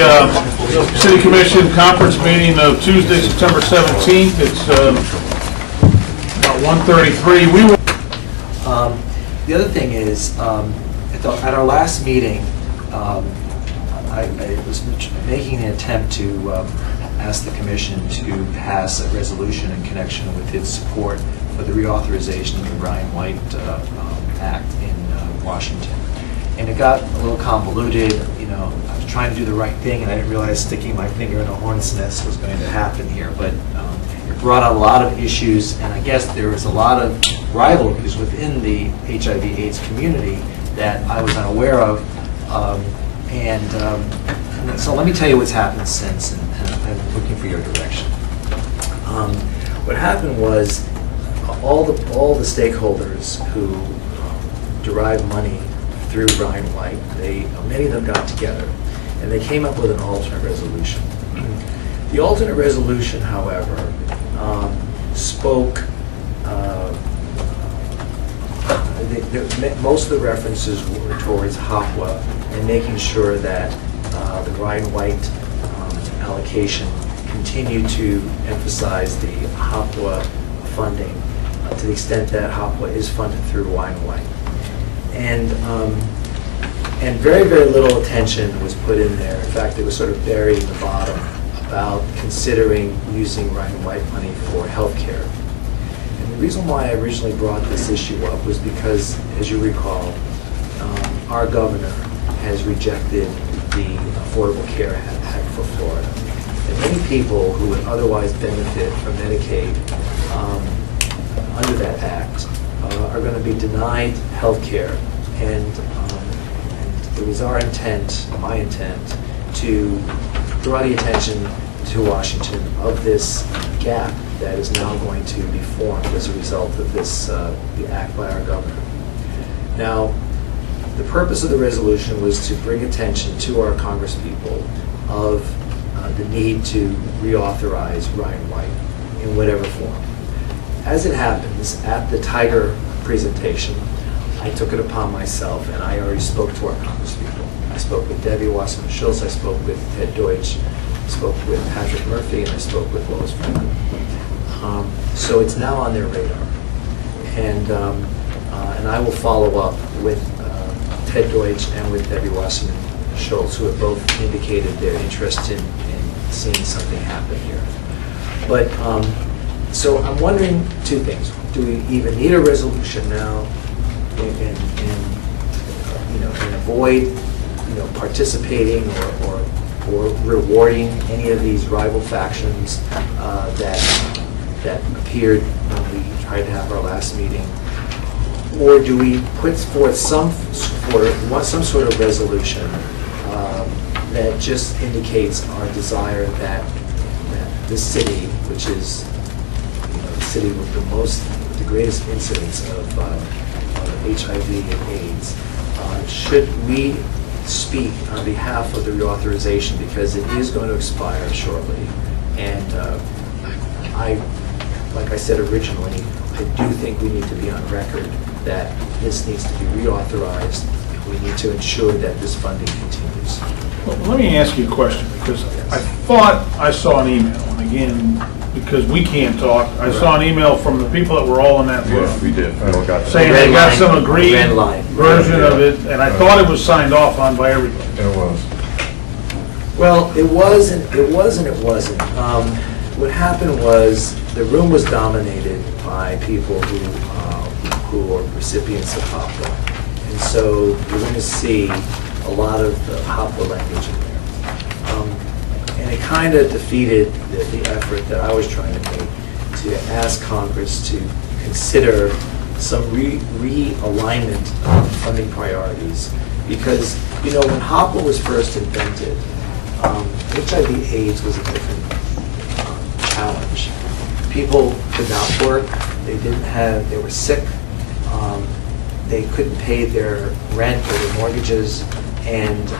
City Commission conference meeting of Tuesday, September 17th. It's about 1:33. The other thing is, at our last meeting, I was making an attempt to ask the Commission to pass a resolution in connection with its support for the reauthorization of the Ryan White Act in Washington. And it got a little convoluted. You know, I was trying to do the right thing, and I didn't realize sticking my finger in a hornet's nest was going to happen here. But it brought out a lot of issues, and I guess there was a lot of rivalries within the HIV/AIDS community that I was unaware of. So let me tell you what's happened since, and I'm looking for your direction. What happened was all the stakeholders who derive money through Ryan White, many of them got together, and they came up with an alternate resolution. The alternate resolution, however, spoke. Most of the references were towards HOPWA and making sure that the Ryan White allocation continued to emphasize the HOPWA funding to the extent that HOPWA is funded through Ryan White. And very, very little attention was put in there. In fact, it was sort of buried in the bottom about considering using Ryan White money for health care. And the reason why I originally brought this issue up was because, as you recall, our governor has rejected the Affordable Care Act for Florida. And many people who would otherwise benefit from Medicaid under that act are going to be denied health care. And it was our intent, my intent, to draw the attention to Washington of this gap that is now going to be formed as a result of this the act by our governor. Now, the purpose of the resolution was to bring attention to our congresspeople of the need to reauthorize Ryan White in whatever form. As it happens, at the Tiger presentation, I took it upon myself, and I already spoke to our congresspeople. I spoke with Debbie Wasserman-Schultz, I spoke with Ted Deutsch, I spoke with Patrick Murphy, and I spoke with Lois Franklin. So it's now on their radar. And I will follow up with Ted Deutsch and with Debbie Wasserman-Schultz, who have both indicated their interest in seeing something happen here. But so I'm wondering two things. Do we even need a resolution now and avoid participating or rewarding any of these rival factions that appeared when we tried to have our last meeting? Or do we put forth some sort of resolution that just indicates our desire that this city, which is the city with the greatest incidence of HIV and AIDS, should we speak on behalf of the reauthorization, because it is going to expire shortly, and like I said originally, I do think we need to be on record that this needs to be reauthorized. We need to ensure that this funding continues. Well, let me ask you a question, because I thought I saw an email, and again, because we can't talk, I saw an email from the people that were all in that room. Yes, we did. Saying they got some agreed version of it, and I thought it was signed off on by everybody. It was. Well, it was and it wasn't. What happened was the room was dominated by people who were recipients of HOPWA. And so you're going to see a lot of the HOPWA language in there. And it kind of defeated the effort that I was trying to make to ask Congress to consider some realignment of funding priorities. Because, when HOPWA was first invented, HIV/AIDS was a different challenge. People could not work, they were sick, they couldn't pay their rent or their mortgages, and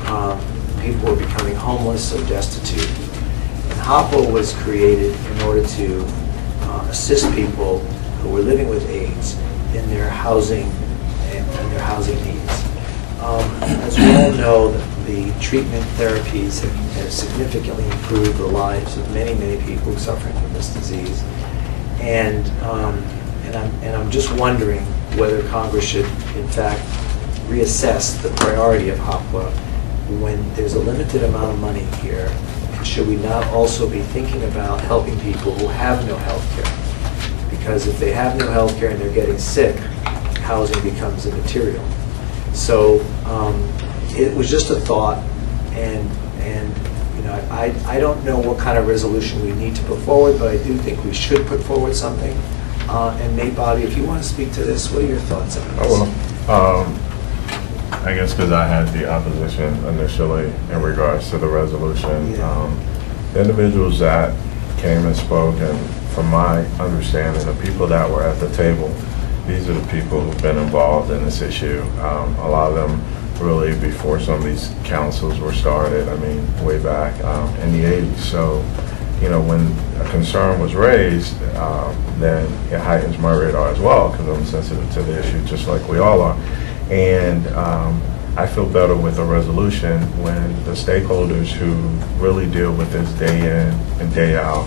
people were becoming homeless or destitute. And HOPWA was created in order to assist people who were living with AIDS in their housing and their housing needs. As we all know, the treatment therapies have significantly improved the lives of many, many people suffering from this disease. And I'm just wondering whether Congress should, in fact, reassess the priority of HOPWA when there's a limited amount of money here. And should we not also be thinking about helping people who have no health care? Because if they have no health care and they're getting sick, housing becomes immaterial. So it was just a thought, and you know, I don't know what kind of resolution we need to put forward, but I do think we should put forward something. And Nate, Bobby, if you want to speak to this, what are your thoughts on this? I guess because I had the opposition initially in regards to the resolution. Yeah. The individuals that came and spoke, and from my understanding, the people that were at the table, these are the people who've been involved in this issue. A lot of them really before some of these councils were started, I mean, way back in the 80s. So, you know, when a concern was raised, then it heightens my radar as well, because I'm sensitive to the issue just like we all are. And I feel better with a resolution when the stakeholders who really deal with this day in and day out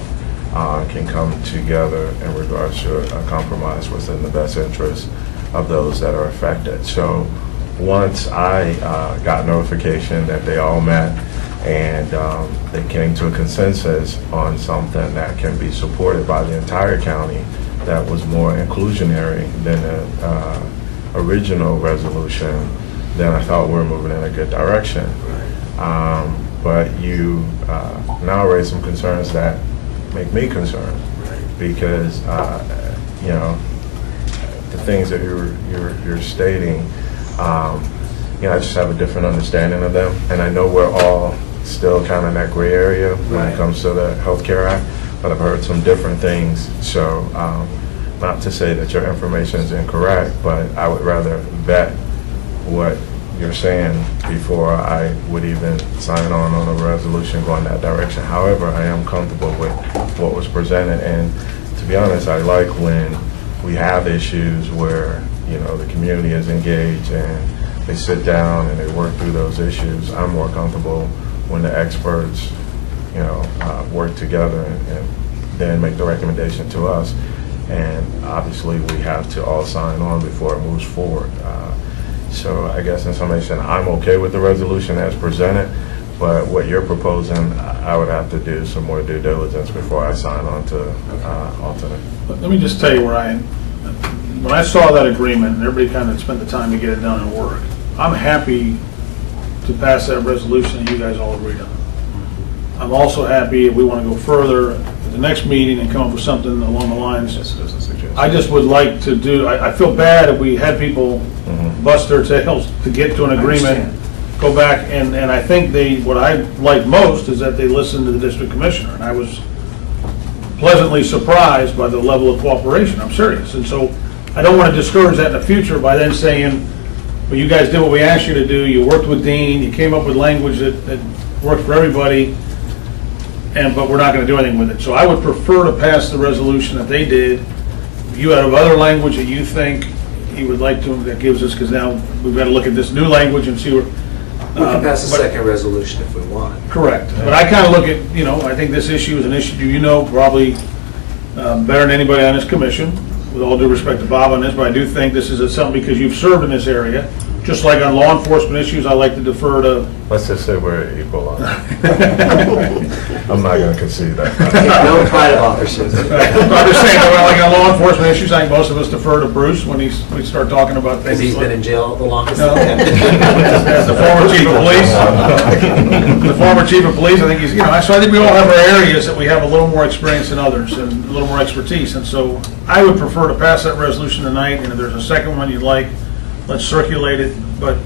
can come together in regards to a compromise within the best interest of those that are affected. So once I got notification that they all met and they came to a consensus on something that can be supported by the entire county that was more inclusionary than the original resolution, then I thought we were moving in a good direction. But you now raise some concerns that make me concerned, because you know, the things that you're stating, you know, I just have a different understanding of them, and I know we're all still kind of in that gray area when it comes to the Healthcare Act, but I've heard some different things. So not to say that your information is incorrect, but I would rather vet what you're saying before I would even sign on a resolution going that direction. However, I am comfortable with what was presented, and to be honest, I like when we have issues where, you know, the community is engaged and they sit down and they work through those issues. I'm more comfortable when the experts, you know, work together and then make the recommendation to us. And obviously we have to all sign on before it moves forward. So I guess in summation, I'm okay with the resolution as presented, but what you're proposing, I would have to do some more due diligence before I sign on to alternate. Let me just tell you where I am. When I saw that agreement, and everybody kind of spent the time to get it done and work, I'm happy to pass that resolution that you guys all agreed on. I'm also happy if we want to go further at the next meeting and come up with something along the lines. I just would like to do, I feel bad if we had people bust their tails to get to an agreement, go back, and I think what I like most is that they listened to the district commissioner, and I was pleasantly surprised by the level of cooperation. I'm serious. And so I don't want to discourage that in the future by then saying, well, you guys did what we asked you to do, you worked with Dean, you came up with language that worked for everybody, but we're not going to do anything with it. So I would prefer to pass the resolution that they did. If you have other language that you think you would like to, that gives us, because now we've got to look at this new language and see where. We can pass a second resolution if we want. Correct. But I kind of look at, you know, I think this issue is an issue you know probably better than anybody on this commission, with all due respect to Bob on this, but I do think this is something because you've served in this area. Just like on law enforcement issues, I like to defer to. Let's just say we're equal on that. I'm not going to concede that. No pride of authorship. I'm just saying, like on law enforcement issues, I think most of us defer to Bruce when we start talking about things. Because he's been in jail the longest. No. As the former chief of police, I think he's, you know, so I think we all have our areas that we have a little more experience than others and a little more expertise. And so I would prefer to pass that resolution tonight, and if there's a second one you'd like, let's circulate it, but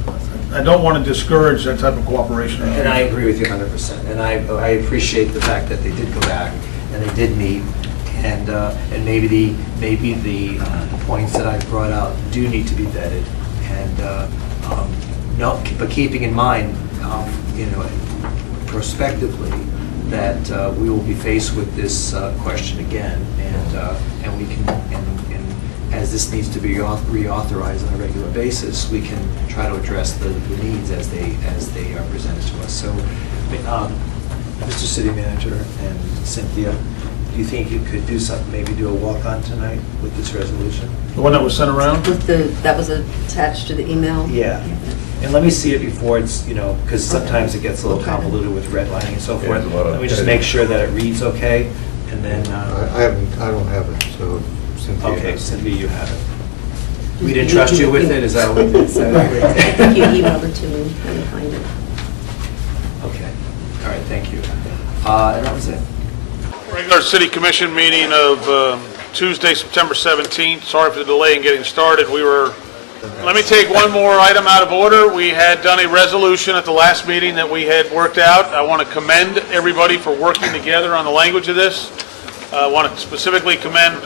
I don't want to discourage that type of cooperation. And I agree with you 100%. And I appreciate the fact that they did go back and they did meet, and maybe the points that I brought out do need to be vetted. And but keeping in mind, you know, prospectively, that we will be faced with this question again, and we can as this needs to be reauthorized on a regular basis, we can try to address the needs as they are presented to us. So, Mr. City Manager and Cynthia, do you think you could do something, maybe do a walk-on tonight with this resolution? The one that was sent around? That was attached to the email? Yeah. And let me see it before it's, because sometimes it gets a little convoluted with redlining and so forth. there's a lot of Let me just make sure that it reads okay, and then... I don't have it, so Cynthia. Okay, Cynthia, you have it. We didn't trust you with it, is that what we did? I think you emailed it to me, let me find it. Okay, all right, thank you. And that was it. Regular City Commission meeting of Tuesday, September 17th. Sorry for the delay in getting started. Let me take one more item out of order. We had done a resolution at the last meeting that we had worked out. I want to commend everybody for working together on the language of this. I want to specifically commend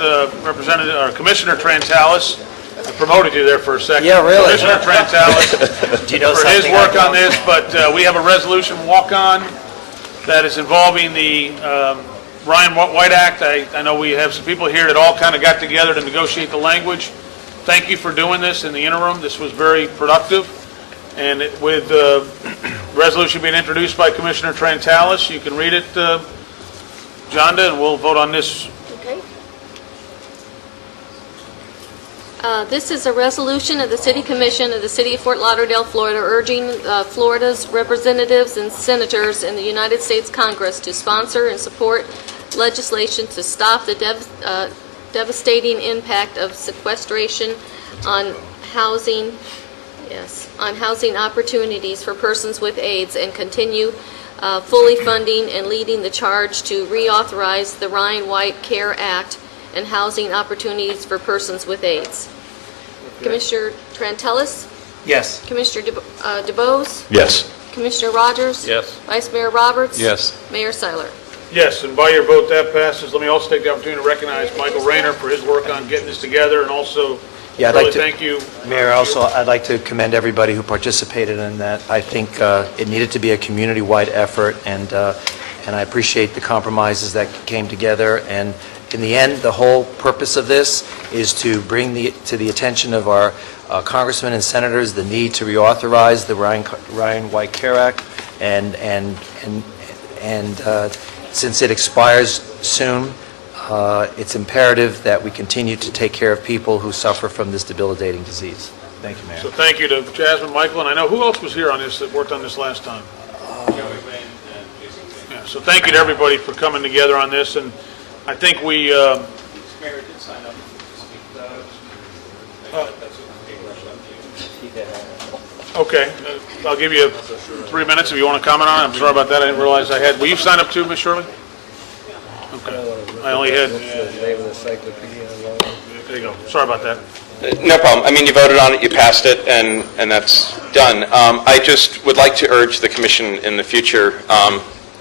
Commissioner Trantalis. I promoted you there for a second. Yeah, really? Commissioner Trantalis Do you know for his something work I on don't? this, but we have a resolution walk-on that is involving the Ryan White Act. I know we have some people here that all kind of got together to negotiate the language. Thank you for doing this in the interim. This was very productive. And with the resolution being introduced by Commissioner Trantalis, you can read it, Jonda, and we'll vote on this. Okay. This is a resolution of the City Commission of the City of Fort Lauderdale, Florida, urging Florida's representatives and senators in the United States Congress to sponsor and support legislation to stop the devastating impact of sequestration on housing, on housing opportunities for persons with AIDS, and continue fully funding and leading the charge to reauthorize the Ryan White Care Act and housing opportunities for persons with AIDS. Commissioner Trantalis? Yes. Commissioner DeBose? Yes. Commissioner Rogers? Yes. Vice Mayor Roberts? Yes. Mayor Seiler? Yes, and by your vote, that passes. Let me also take the opportunity to recognize Michael Rayner for his work on getting this together, and also really thank you. Mayor, also, I'd like to commend everybody who participated in that. I think it needed to be a community-wide effort, and I appreciate the compromises that came together. And in the end, the whole purpose of this is to bring to the attention of our congressmen and senators the need to reauthorize the Ryan White Care Act, and since it expires soon, it's imperative that we continue to take care of people who suffer from this debilitating disease. Thank you, Mayor. So thank you to Jasmine, Michael, and I know who else was here on this that worked on this last time? Yeah, so thank you to everybody for coming together on this, and I think we... Mayor did sign up to speak. Okay, I'll give you 3 minutes if you want to comment on it. I'm sorry about that. I didn't realize I had... Will you sign up too, Ms. Shirley? Okay. I only had... There you go. Sorry about that. No problem. I mean, you voted on it, you passed it, and that's done. I just would like to urge the Commission in the future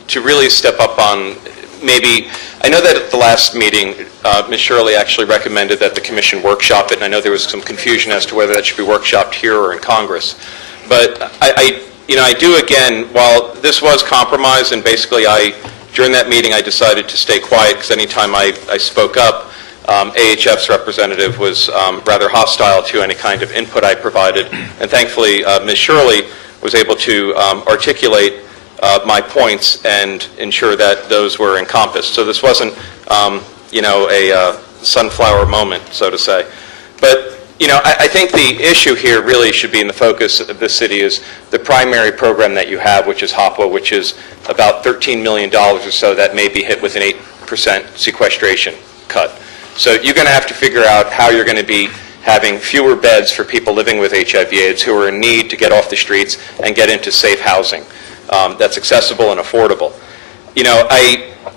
to really step up on maybe... I know that at the last meeting, Ms. Shirley actually recommended that the Commission workshop it, and I know there was some confusion as to whether that should be workshopped here or in Congress. But I do, again, while this was compromised, and basically during that meeting I decided to stay quiet because anytime I spoke up, AHF's representative was rather hostile to any kind of input I provided, and thankfully Ms. Shirley was able to articulate my points and ensure that those were encompassed. So this wasn't, a sunflower moment, so to say. But, I think the issue here really should be in the focus of this city is the primary program that you have, which is HOPWA, which is about $13 million or so that may be hit with an 8% sequestration cut. So you're going to have to figure out how you're going to be having fewer beds for people living with HIV/AIDS who are in need to get off the streets and get into safe housing that's accessible and affordable.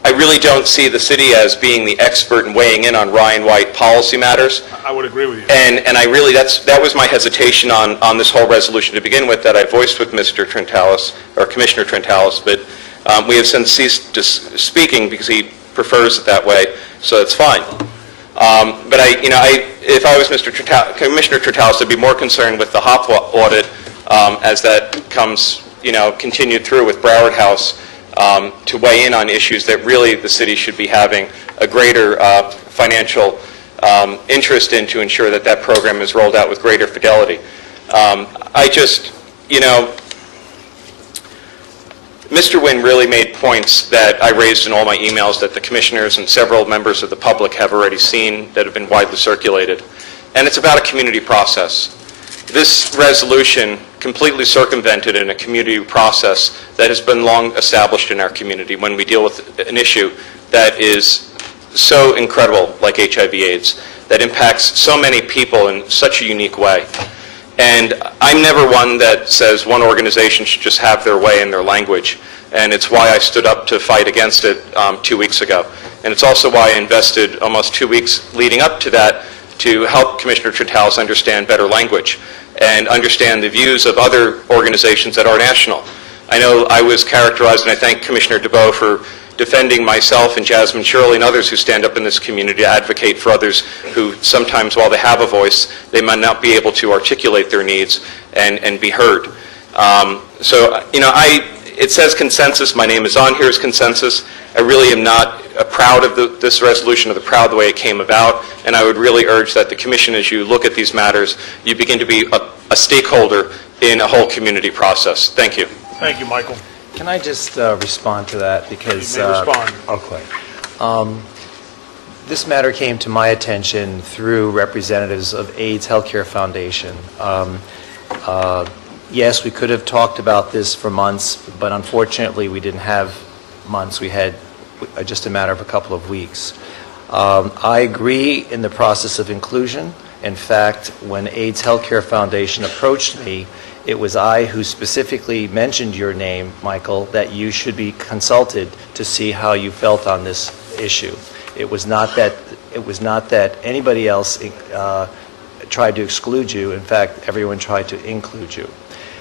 I really don't see the city as being the expert in weighing in on Ryan White policy matters. I would agree with you. And I really, that was my hesitation on this whole resolution to begin with, that I voiced with Mr. Trantalis, or Commissioner Trantalis, but we have since ceased speaking because he prefers it that way, so it's fine. But if I was Commissioner Trantalis, I'd be more concerned with the HOPWA audit as that comes, continued through with Broward House to weigh in on issues that really the city should be having a greater financial interest in to ensure that that program is rolled out with greater fidelity. Mr. Wynn really made points that I raised in all my emails that the commissioners and several members of the public have already seen that have been widely circulated. And it's about a community process. This resolution completely circumvented in a community process that has been long established in our community when we deal with an issue that is so incredible, like HIV/AIDS, that impacts so many people in such a unique way. And I'm never one that says one organization should just have their way in their language, and it's why I stood up to fight against it 2 weeks ago. And it's also why I invested almost 2 weeks leading up to that to help Commissioner Trantalis understand better language and understand the views of other organizations that are national. I know I was characterized, and I thank Commissioner DeBose for defending myself and Jasmine Shirley and others who stand up in this community to advocate for others who sometimes, while they have a voice, they might not be able to articulate their needs and be heard. It says consensus. My name is on here as consensus. I really am not proud of this resolution or proud of the way it came about, and I would really urge that the Commission, as you look at these matters, you begin to be a stakeholder in a whole community process. Thank you. Thank you, Michael. Can I just respond to that? Because You may respond. Okay. This matter came to my attention through representatives of AIDS Healthcare Foundation. Yes, we could have talked about this for months, but unfortunately we didn't have months. We had just a matter of a couple of weeks. I agree in the process of inclusion. In fact, when AIDS Healthcare Foundation approached me, it was I who specifically mentioned your name, Michael, that you should be consulted to see how you felt on this issue. It was not that anybody else tried to exclude you. In fact, everyone tried to include you.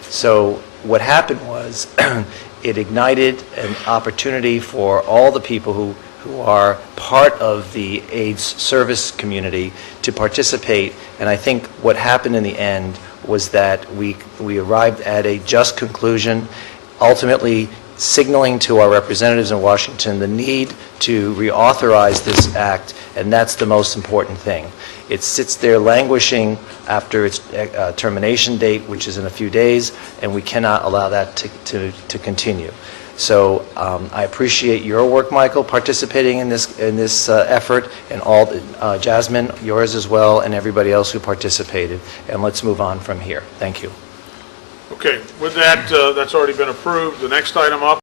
So what happened was it ignited an opportunity for all the people who are part of the AIDS service community to participate, and I think what happened in the end was that we arrived at a just conclusion, ultimately signaling to our representatives in Washington the need to reauthorize this act, and that's the most important thing. It sits there languishing after its termination date, which is in a few days, and we cannot allow that to continue. So I appreciate your work, Michael, participating in this effort, and all Jasmine, yours as well, and everybody else who participated. And let's move on from here. Thank you. Okay, with that, that's already been approved. The next item up